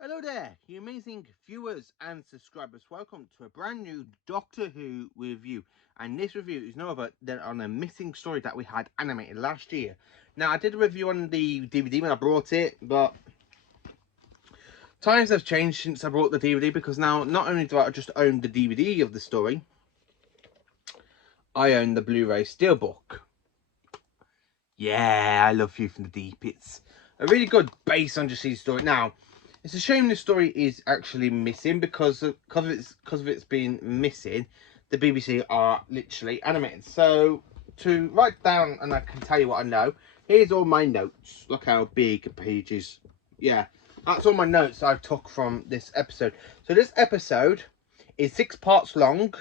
Hello there, you amazing viewers and subscribers. Welcome to a brand new Doctor Who review. And this review is no other than on a missing story that we had animated last year. Now, I did a review on the DVD when I brought it, but times have changed since I brought the DVD because now not only do I just own the DVD of the story, I own the Blu-ray Steelbook. Yeah, I love View from the Deep. It's a really good base on just this story. Now, it's a shame this story is actually missing because of its being missing. The BBC are literally animated. So to write down, and I can tell you what I know. Here's all my notes. Look how big the pages. Yeah, that's all my notes I took from this episode. So this episode is 6 parts long,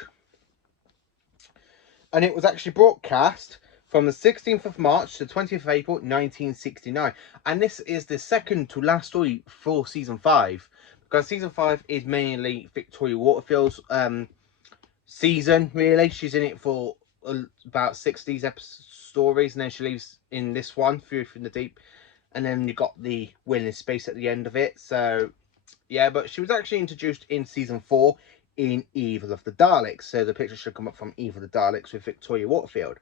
and it was actually broadcast from the 16th of March to 20th of April 1969. And this is the second to last story for season 5. Because season 5 is mainly Victoria Waterfield's season, really. She's in it for about 60 stories, and then she leaves in this one, Fury from the Deep. And then you got the Will in Space at the end of it. So, yeah, but she was actually introduced in season 4 in Evil of the Daleks. So the picture should come up from Evil of the Daleks with Victoria Waterfield.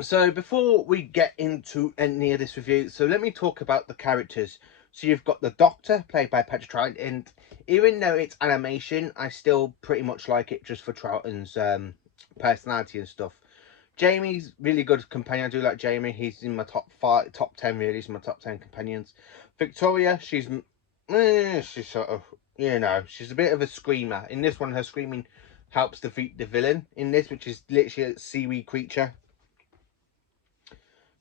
So before we get into any of this review, so let me talk about the characters. So you've got the Doctor, played by Patrick Troughton, and even though it's animation, I still pretty much like it just for Troughton's personality and stuff. Jamie's really good companion. I do like Jamie. He's in my top 10 really. He's in my top 10 companions. Victoria, she's sort of, she's a bit of a screamer. In this one, her screaming helps defeat the villain in this, which is literally a seaweed creature.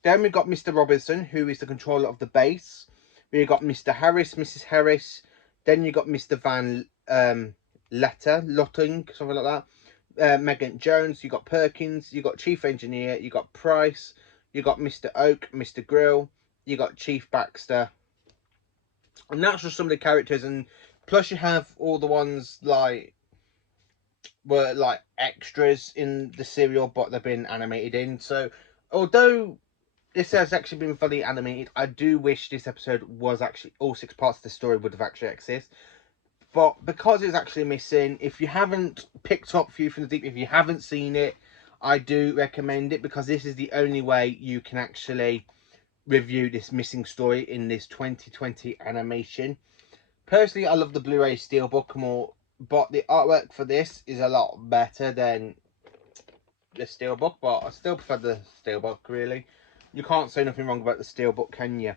Then we've got Mr. Robinson, who is the controller of the base. We've got Mr. Harris, Mrs. Harris. Then you've got Mr. Van Lutting, something like that. Megan Jones, you got Perkins, you got Chief Engineer, you got Price, you got Mr. Oak, Mr. Grill, you got Chief Baxter. And that's just some of the characters, and plus you have all the ones were like extras in the serial, but they've been animated in. So although this has actually been fully animated, I do wish this episode was actually all 6 parts of the story would have actually exist. But because it's actually missing, if you haven't picked up View from the Deep, if you haven't seen it, I do recommend it because this is the only way you can actually review this missing story in this 2020 animation. Personally, I love the Blu-ray Steelbook more, but the artwork for this is a lot better than the Steelbook, but I still prefer the Steelbook, really. You can't say nothing wrong about the Steelbook, can you?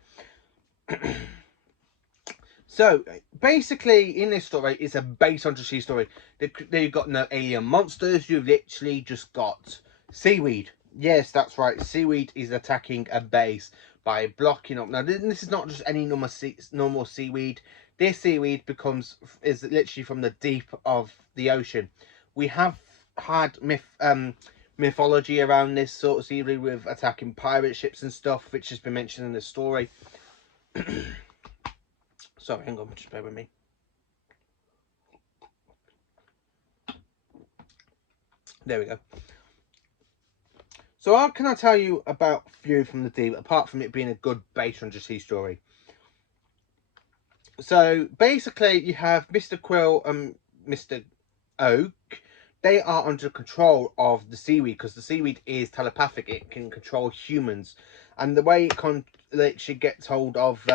So, basically, in this story, it's a base on the story. You've got no alien monsters. You've literally just got seaweed. Yes, that's right. Seaweed is attacking a base by blocking up. Now, this is not just any normal seaweed. This seaweed is literally from the deep of the ocean. We have had mythology around this sort of seaweed with attacking pirate ships and stuff, which has been mentioned in the story. Sorry, hang on, just bear with me. There we go. So what can I tell you about View from the Deep, apart from it being a good base on just story? So basically you have Mr. Quill and Mr. Oak. They are under control of the seaweed because the seaweed is telepathic. It can control humans. And the way she gets hold of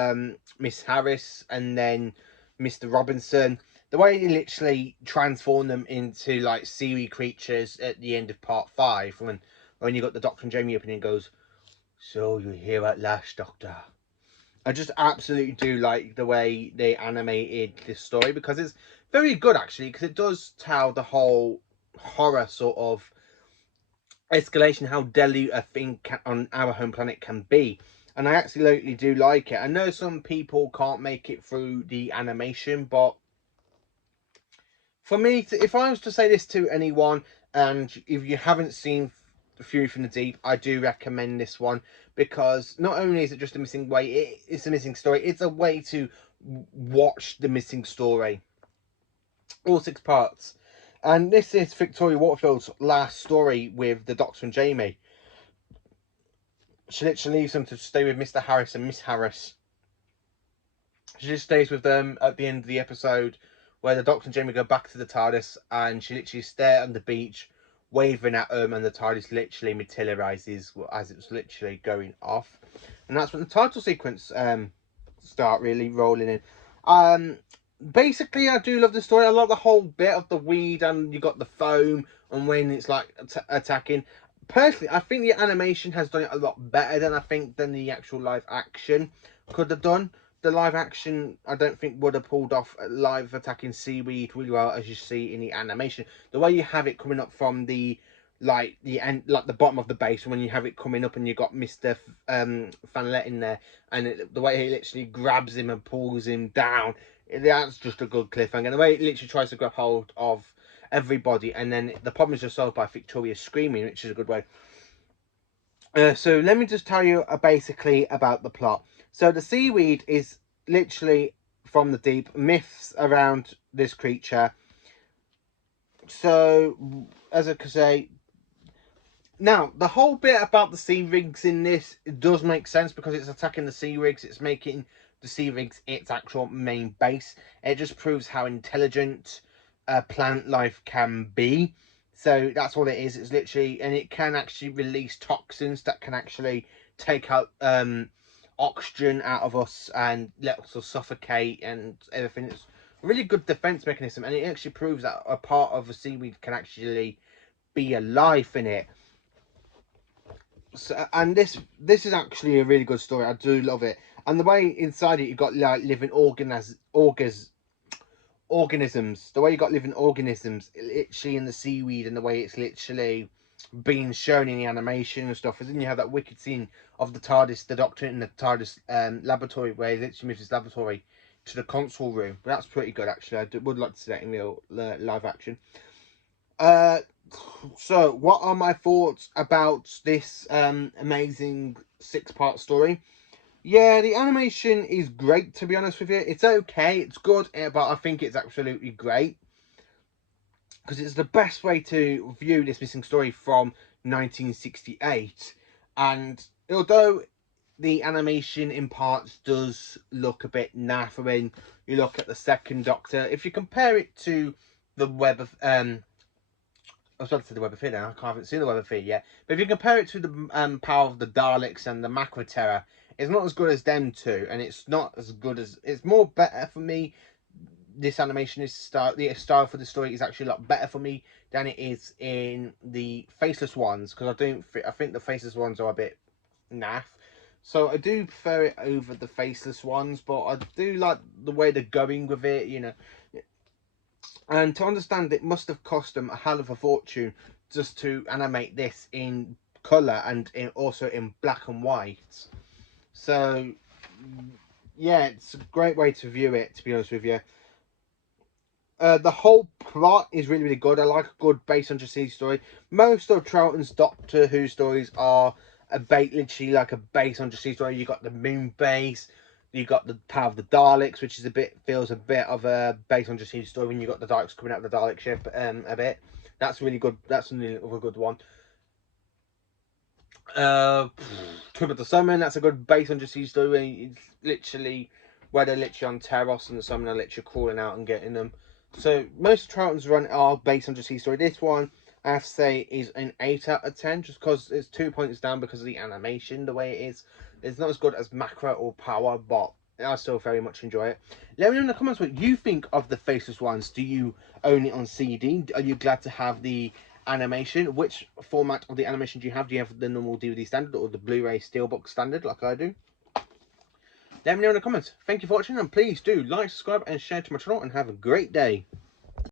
Miss Harris and then Mr. Robinson, the way they literally transform them into like seaweed creatures at the end of part 5, when you got the Doctor and Jamie up and he goes, "So you're here at last, Doctor." I just absolutely do like the way they animated this story because it's very good actually, because it does tell the whole horror sort of escalation, how deadly a thing on our home planet can be. And I absolutely do like it. I know some people can't make it through the animation, but for me, if I was to say this to anyone, and if you haven't seen Fury from the Deep, I do recommend this one because not only is it just a missing way, it's a missing story. It's a way to watch the missing story, all 6 parts. And this is Victoria Waterfield's last story with the Doctor and Jamie. She literally leaves them to stay with Mr. Harris and Miss Harris. She just stays with them at the end of the episode, where the Doctor and Jamie go back to the TARDIS, and she literally stares on the beach, waving at them, and the TARDIS literally materializes as it's literally going off, and that's when the title sequence start really rolling in. Basically, I do love the story. I love the whole bit of the weed, and you got the foam, and when it's like attacking. Personally, I think the animation has done it a lot better than the actual live action could have done. The live action, I don't think would have pulled off live attacking seaweed really well, as you see in the animation. The way you have it coming up from the end, like the bottom of the base, when you have it coming up and you got Mr. Fanlet in there, and the way he literally grabs him and pulls him down, that's just a good cliffhanger. And the way it literally tries to grab hold of everybody, and then the problem is just solved by Victoria screaming, which is a good way. So let me just tell you basically about the plot. So the seaweed is literally from the deep, myths around this creature. So, as I could say, now the whole bit about the sea rigs in this, it does make sense because it's attacking the sea rigs. It's making the sea rigs its actual main base. It just proves how intelligent plant life can be. So that's what it is. It's literally, and it can actually release toxins that can actually take out oxygen out of us and let us suffocate and everything. It's a really good defense mechanism, and it actually proves that a part of the seaweed can actually be alive in it. So, and this is actually a really good story. I do love it, and the way inside it you got like living organisms. The way you got living organisms, literally in the seaweed, and the way it's literally being shown in the animation and stuff. And then you have that wicked scene of the TARDIS, the Doctor in the TARDIS laboratory, where he literally moves his laboratory to the console room. That's pretty good, actually. I would like to see that in real live action. So what are my thoughts about this amazing 6-part story? Yeah, the animation is great, to be honest with you. It's okay, it's good, but I think it's absolutely great, because it's the best way to view this missing story from 1968. And although the animation in parts does look a bit naff when you look at the second Doctor, if you compare it to the Web of I was about to say the Web of Fear now. I haven't seen the Web of Fear yet. But if you compare it to the Power of the Daleks and the Macra Terror, it's not as good as them two, and it's not as good as... It's more better for me. This animation is the style for the story is actually a lot better for me than it is in the Faceless ones, because I think the Faceless ones are a bit naff. So I do prefer it over the Faceless ones, but I do like the way they're going with it, you know. And to understand, it must have cost them a hell of a fortune just to animate this in colour and also in black and white. So, yeah, it's a great way to view it, to be honest with you. The whole plot is really, really good. I like a good base on sea story. Most of Troughton's Doctor Who stories are literally like a base on sea story. You got the moon base, you got the Power of the Daleks, which is feels a bit of a base on sea story when you got the Daleks coming out of the Dalek ship a bit. That's really good. That's another good one. Tomb of the Summon, that's a good base on sea story. It's literally where they're literally on Teros and the Summoner literally crawling out and getting them. So most of Troughton's run are based on sea story. This one, I have to say, is an 8 out of 10, just because it's 2 points down because of the animation, the way it is. It's not as good as Macra or Power, but I still very much enjoy it. Let me know in the comments what you think of the Faceless ones. Do you own it on CD? Are you glad to have the animation? Which format of the animation do you have? Do you have the normal DVD standard or the Blu-ray Steelbook standard like I do? Let me know in the comments. Thank you for watching, and please do like, subscribe and share to my channel, and have a great day.